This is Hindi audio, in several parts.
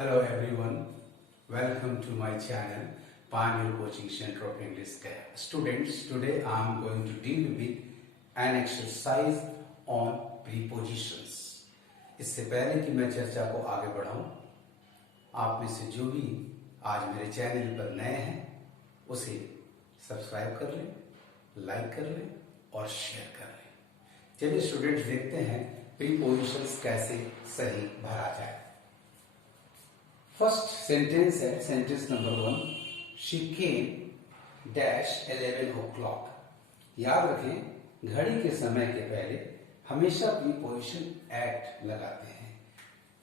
Hello everyone, welcome to my channel Pioneer Coaching Center of English. Students, today I am going to deal with an exercise on prepositions. इससे पहले कि मैं चर्चा को आगे बढ़ाऊं, आप में से जो भी आज मेरे चैनल पर नए हैं उसे सब्सक्राइब कर लें, लाइक कर लें और शेयर कर लें। चलिए स्टूडेंट्स देखते हैं प्रीपोजिशंस कैसे सही भरा जाए। फर्स्ट सेंटेंस है sentence number 1, she came dash 11 o'clock। याद रखें घड़ी के समय के पहले हमेशा प्रीपोजिशन एट लगाते हैं।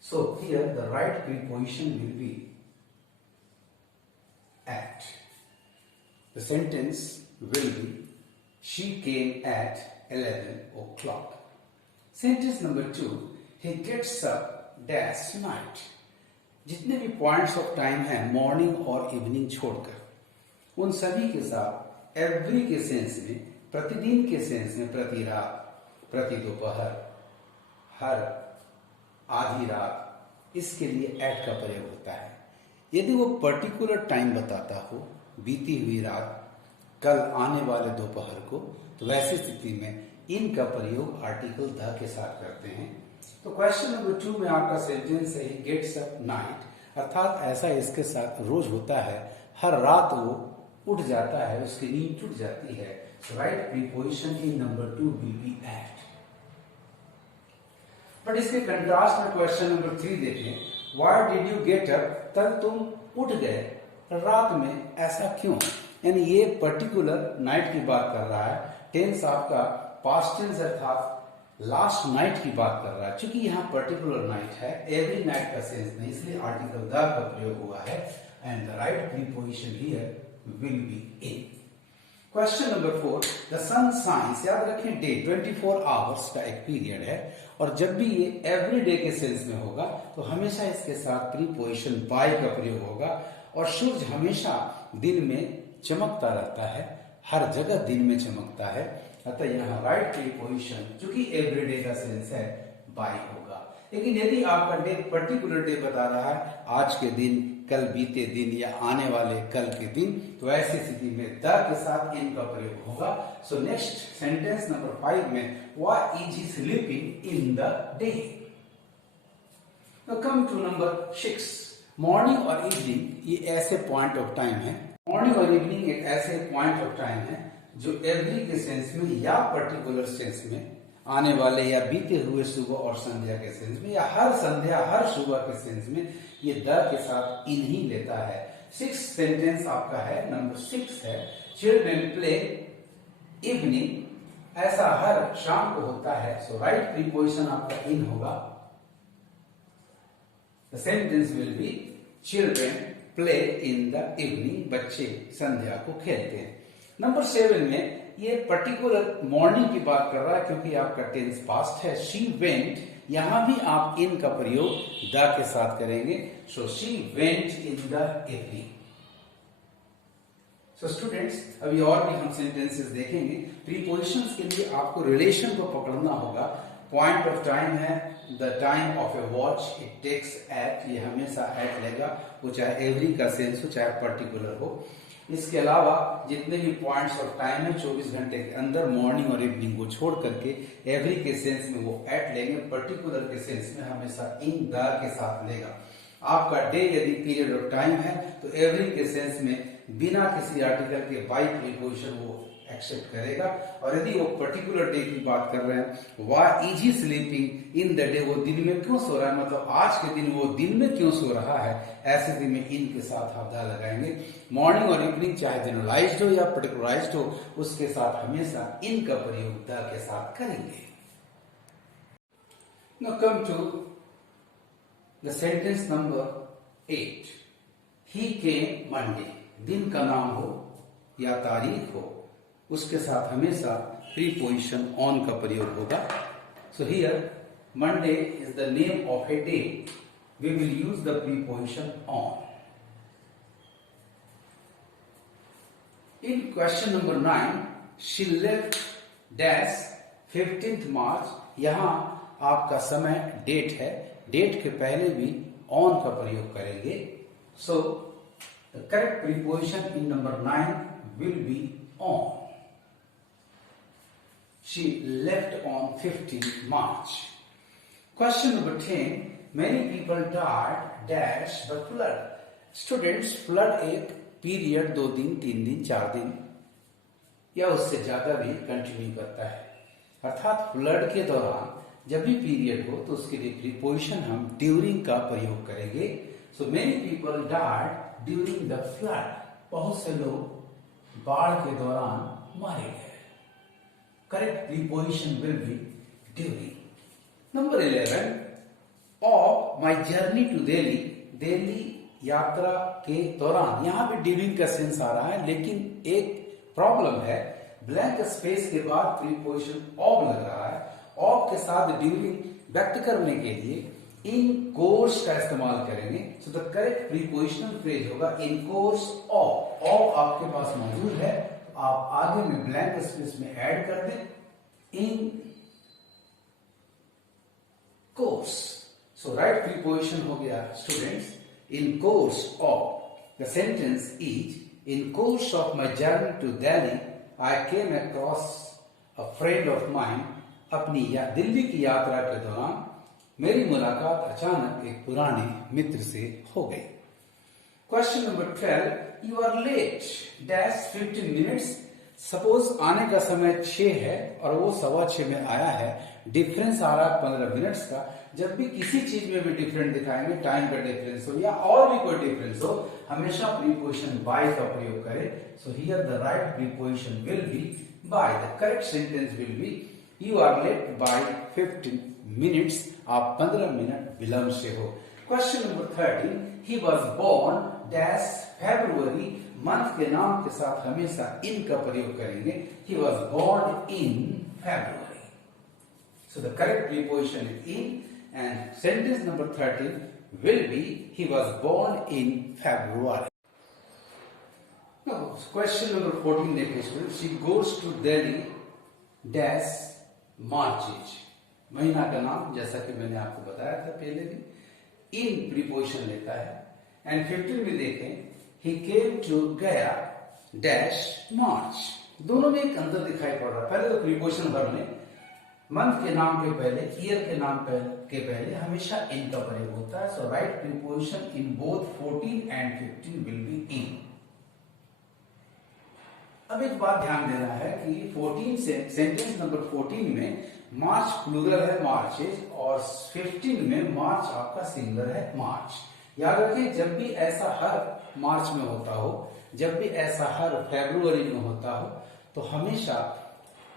So here the right preposition will be at. The sentence will be she came at 11 o'clock। Sentence number 2, he gets up dash night. जितने भी पॉइंट्स ऑफ टाइम हैं मॉर्निंग और इवनिंग छोड़कर उन सभी के साथ एवरी के सेंस में, प्रतिदिन के सेंस में प्रति रात, प्रति दोपहर, हर, आधी रात, इसके लिए एट का प्रयोग होता है। यदि वो पर्टिकुलर टाइम बताता हो, बीती हुई रात, कल आने वाले दोपहर को, तो वैसी स्थिति में इन का प्रयोग आर्टिकल द के साथ करते हैं। तो क्वेश्चन नंबर 2 में आपका सेंटेंस है ही गेट्स अप नाइट, अर्थात ऐसा इसके साथ रोज होता है, हर रात वो उठ जाता है, उसकी नींद टूट जाती है। So right preposition in number 2 will be at. But इसके कंट्रास्ट में क्वेश्चन नंबर 3 देखें, why did you get up, तब तुम उठ गए रात में, ऐसा क्यों? यानी ये पर्टिकुलर नाइट की बात कर रहा है। टेंस आपका पास्ट टेंस अर्थात लास्ट नाइट की बात कर रहा है। चूंकि यहाँ पर्टिकुलर नाइट है, एवरी नाइट का सेंस नहीं, इसलिए आर्टिकल द का प्रयोग हुआ है। And the right preposition here will be in. Question number 4, the sun shines. याद रखें डे 24 आवर्स का एक पीरियड है, और जब भी ये एवरी डे के सेंस में होगा तो हमेशा इसके साथ प्रीपोजिशन बाय का प्रयोग होगा। और सूरज हमेशा दिन में चमकता रहता है, हर जगह दिन में चमकता है, अतः यहाँ राइट प्रीपोजिशन चूंकि एवरीडे का सेंस है बाय होगा। लेकिन यदि आपका डे पर्टिकुलर डे बता रहा है, आज के दिन, कल बीते दिन या आने वाले कल के दिन, तो ऐसी स्थिति में द के साथ इन का प्रयोग होगा। सो नेक्स्ट सेंटेंस नंबर 5 में why is he sleeping in the day. Now come to number 6, morning और इवनिंग। ये ऐसे पॉइंट ऑफ टाइम है, मॉर्निंग और इवनिंग एक ऐसे पॉइंट ऑफ टाइम है जो एवरी के सेंस में या पर्टिकुलर सेंस में, आने वाले या बीते हुए सुबह और संध्या के सेंस में, या हर संध्या हर सुबह के सेंस में ये द के साथ इन ही लेता है। 6 सेंटेंस आपका है नंबर 6 है, चिल्ड्रन प्ले इवनिंग। ऐसा हर शाम को होता है। सो राइट प्रीपोजिशन आपका इन होगा। The sentence will B children play in the evening. बच्चे संध्या को खेलते हैं। नंबर 7 में ये पर्टिकुलर मॉर्निंग की बात कर रहा है, क्योंकि आपका टेंस पास्ट है। शी वेंट, यहां भी आप इन का प्रयोग द के साथ करेंगे। So she went in the evening. So students, अभी और भी हम सेंटेंसेस देखेंगे। प्रीपोजिशंस के लिए आपको रिलेशन को पकड़ना होगा। पॉइंट ऑफ टाइम है, the time of a watch, it takes at, ये हमेशा एट लेगा, वो चाहे एवरी का सेंस हो चाहे पर्टिकुलर हो। इसके अलावा जितने भी पॉइंट्स ऑफ टाइम है 24 घंटे के अंदर, मॉर्निंग और इवनिंग को छोड़ करके एवरी के सेंस में वो एट लेंगे, पर्टिकुलर के सेंस में हमेशा इन द के साथ लेगा। आपका डे यदि पीरियड ऑफ टाइम है तो एवरी के सेंस में बिना किसी आर्टिकल के बाय प्रीपोजिशन वो एक्सेप्ट करेगा। और यदि वो पर्टिकुलर डे की बात कर रहे हैं, why is he sleeping in the day, वो दिन में क्यों सो रहा है, मतलब आज के दिन वो दिन में क्यों सो रहा है, ऐसे दिन में इन के साथ आप द लगाएंगे। मॉर्निंग और इवनिंग चाहे जनरलाइज्ड हो या पर्टिकुलराइज्ड हो, उसके साथ हमेशा इन का प्रयोग द के साथ करेंगे। Now come to the sentence number 8, he came Monday. दिन का नाम हो या तारीख हो, उसके साथ हमेशा प्रीपोजिशन ऑन का प्रयोग होगा। So here Monday is the name of a day, we will use the preposition on. In question number 9, she left dash 15th March. यहां आपका समय डेट है, डेट के पहले भी ऑन का प्रयोग करेंगे। सो the correct preposition in number 9 will be on. She left on 15 March. Question number 10. Many people died dash the flood. Students, flood एक पीरियड 2 दिन 3 दिन 4 दिन या उससे ज्यादा भी कंटिन्यू करता है, अर्थात फ्लड के दौरान जब भी पीरियड हो तो उसके लिए प्रीपोजिशन हम ड्यूरिंग का प्रयोग करेंगे। So many people died during the flood. बहुत से लोग बाढ़ के दौरान मारे गए। Correct preposition will be during. Number 11, of my journey to Delhi. Delhi यात्रा के दौरान, यहां पे ड्यूरिंग का सेंस आ रहा है, लेकिन एक प्रॉब्लम है, ब्लैंक स्पेस के बाद प्रीपोजिशन ऑफ लग रहा है। ऑफ के साथ ड्यूरिंग व्यक्त करने के लिए इन कोर्स का इस्तेमाल करेंगे। सो द करेक्ट प्रीपोजिशनल फ्रेज होगा इन कोर्स ऑफ। ऑफ आपके पास मौजूद है, आप आगे में ब्लैंक स्पेस में ऐड कर दें इन कोर्स। सो राइट प्रीपोजिशन हो गया students in course of. The sentence is in course of my journey to Delhi I came across a friend of mine. अपनी दिल्ली की यात्रा के दौरान मेरी मुलाकात अचानक एक पुराने मित्र से हो गई। Question number 12, you are late dash 15 minutes. Suppose आने का समय 6 है और वो 6:15 में आया है, डिफरेंस आ रहा है 15 मिनट्स का। जब भी किसी चीज में भी डिफरेंट दिखाएंगे, टाइम का डिफरेंस हो या और भी कोई डिफरेंस हो, हमेशा प्रीपोजिशन बाय का प्रयोग करें। So here the right preposition will be by. The correct sentence will be you are late by 15 minutes. आप 15 मिनट विलंब से हो। Question number 13, he was born dash February. Month के नाम के साथ हमेशा इन का प्रयोग करेंगे। He was born in February. So the correct preposition is in and sentence number 13 will be he was born in February. Question number 14 देखिए student, she goes to Delhi dash marches. महीना का नाम जैसा कि मैंने आपको बताया था पहले भी, इन प्रीपोजिशन लेता है। एंड 15 में देखें, ही केम टू गया डैश मार्च। दोनों में एक अंतर दिखाई पड़ रहा है। पहले तो प्रीपोजिशन भर लें। मंथ के नाम के पहले, ईयर के नाम के पहले हमेशा इन का प्रयोग होता है। So right preposition in both 14 and 15 will be in. अब एक बात ध्यान देना है कि 14 से सेंटेंस नंबर 14 में मार्च प्लूरल है मार्चेज, और 15 में मार्च आपका सिंगुलर है मार्च। याद रखिए, जब भी ऐसा हर मार्च में होता हो, जब भी ऐसा हर फरवरी में होता हो, तो हमेशा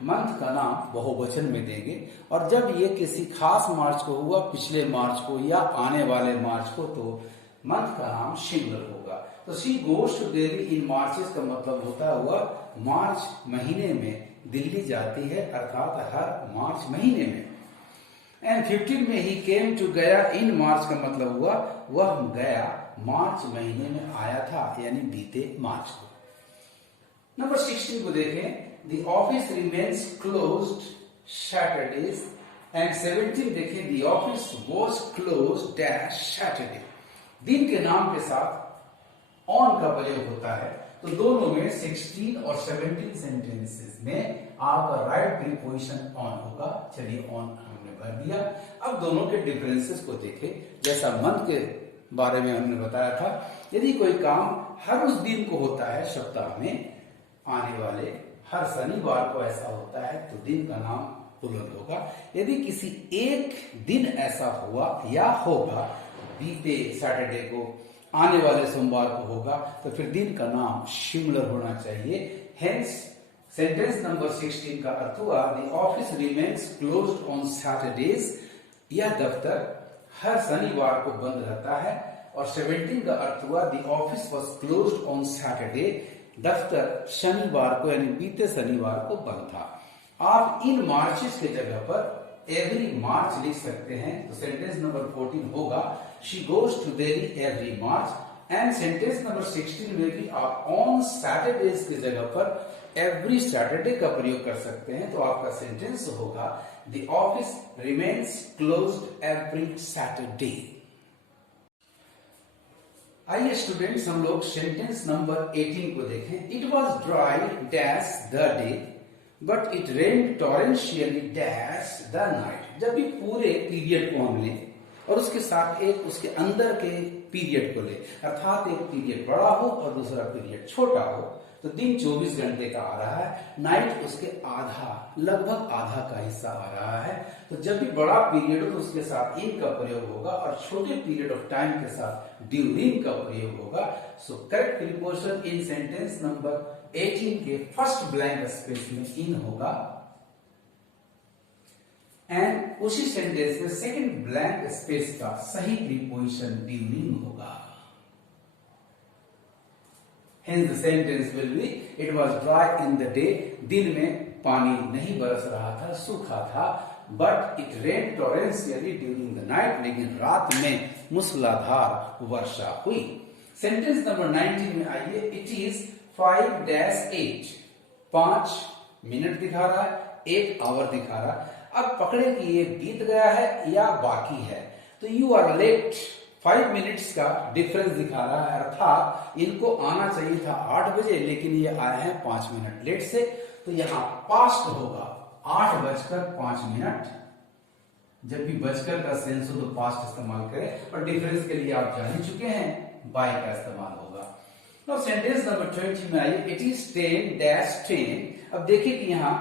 मंथ का नाम बहुवचन में देंगे। और जब ये किसी खास मार्च को हुआ, पिछले मार्च को या आने वाले मार्च को, तो मंथ का नाम सिंगुलर होगा। तो she goes to Delhi in marches का मतलब होता हुआ मार्च महीने में दिल्ली जाती है, अर्थात हर मार्च महीने में। एंड 15 में ही केम टू गया इन मार्च का मतलब हुआ वह गया मार्च महीने में आया था, यानी बीते मार्च को। नंबर 16 को देखें, the office remains closed Saturdays. And 17 देखें, the office was closed dash Saturday. दिन के नाम के साथ ऑन का प्रयोग होता है, तो दोनों में 16 और 17 सेंटेंसेस में आपका राइट प्रीपोजिशन ऑन होगा। चलिए ऑन हमने भर दिया। अब दोनों के डिफरेंसेस को देखें। जैसा मंथ के बारे में हमने बताया था, यदि कोई काम हर उस दिन को होता है सप्ताह में आने वाले हर शनिवार को ऐसा होता है, तो दिन का नाम पुलुरल होगा। यदि किसी एक दिन ऐसा हुआ या होगा, बीते सैटरडे को, आने वाले सोमवार को होगा, तो फिर दिन का नाम सिंगुलर होना चाहिए। हेंस सेंटेंस नंबर 16 का अर्थ हुआ the office remains closed on Saturdays. यह दफ्तर हर शनिवार को बंद रहता है। और 17 का अर्थ हुआ the office was closed on Saturday. दफ्तर शनिवार को, यानी बीते शनिवार को बंद था। आप इन मार्चेस के जगह पर एवरी मार्च लिख सकते हैं। तो सेंटेंस नंबर 14 होगा she goes to Delhi every March. And sentence number 16 में भी आप ऑन सैटरडेज की जगह पर एवरी सैटरडे का प्रयोग कर सकते हैं। तो आपका सेंटेंस होगा the office remains closed every Saturday. आइए स्टूडेंट्स हम लोग सेंटेंस नंबर 18 को देखें। It was dry dash the day but it rain torrentially dash the night. जब भी पूरे पीरियड को हम लें और उसके साथ एक उसके अंदर के पीरियड को ले, अर्थात एक पीरियड बड़ा हो और दूसरा पीरियड छोटा हो, तो दिन 24 घंटे का आ रहा है, नाइट उसके आधा, लगभग आधा का हिस्सा आ रहा है। तो जब भी बड़ा पीरियड हो तो उसके साथ इन का प्रयोग होगा और छोटे पीरियड ऑफ टाइम के साथ ड्यूरिंग का प्रयोग होगा। सो करेक्ट प्रीपोजिशन इन सेंटेंस नंबर 18 के फर्स्ट ब्लैंक स्पेस में इन होगा एंड उसी सेंटेंस में सेकंड ब्लैंक स्पेस का सही प्रीपोजिशन ड्यूरिंग होगा। Hence the sentence will be it was dry in the day। दिन में पानी नहीं बरस रहा था, सूखा था, but it rained torrentially during the night। लेकिन रात में मूसलाधार वर्षा हुई। सेंटेंस नंबर 19 में आइए। इट इज 5-8 5 मिनट दिखा रहा है, 8 आवर दिखा रहा है। अब पकड़े कि ये बीत गया है या बाकी है, तो यू आर लेट 5 मिनट्स का डिफरेंस दिखा रहा है, अर्थात इनको आना चाहिए था 8 बजे लेकिन ये आए हैं 5 मिनट लेट से। तो यहां पास्ट होगा 8:05। जब भी बजकर का सेंस हो तो पास्ट इस्तेमाल करें और डिफरेंस के लिए आप जान ही चुके हैं, बाय का इस्तेमाल होगा। अब सेंटेंस नंबर 20 में आइए। It is 10-10। अब देखिए कि यहाँ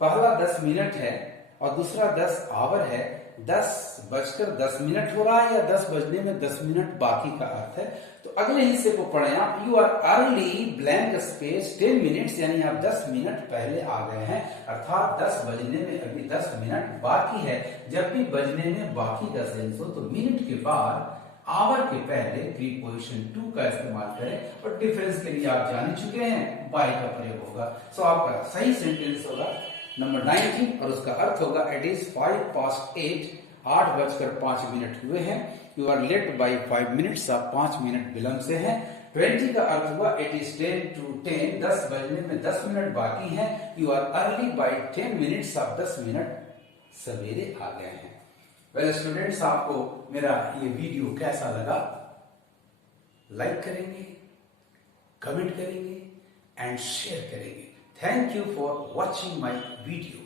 पहला 10 मिनट है और दूसरा 10 आवर है। 10:10 हो रहा है या 10 बजने में 10 मिनट बाकी का अर्थ है। तो अगले हिस्से को पढ़ें आप। You are early blank space 10 minutes, यानी आप 10 मिनट पहले आ गए हैं, अर्थात 10 बजने में अभी 10 मिनट बाकी है। जब भी बजने में बाकी का सेंस हो तो मिनट के बाद आवर के पहले प्रीपोजिशन टू का इस्तेमाल करें और डिफरेंस के लिए आप जान चुके हैं, बाय का प्रयोग होगा। सो आपका सही सेंटेंस होगा नंबर 19 और उसका अर्थ होगा इट इज 5:08। 8:05 हुए हैं। You are late by 5 minutes. आप 5 मिनट विलंब से हैं। 20 का अर्थ हुआ इट इज 10-10। 10 बजने में 10 मिनट बाकी हैं। You are early by 10 minutes. आप 10 मिनट सवेरे आ गए हैं। वेल स्टूडेंट्स, आपको मेरा ये वीडियो कैसा लगा? लाइक करेंगे, कमेंट करेंगे एंड शेयर करेंगे। Thank you for watching my video.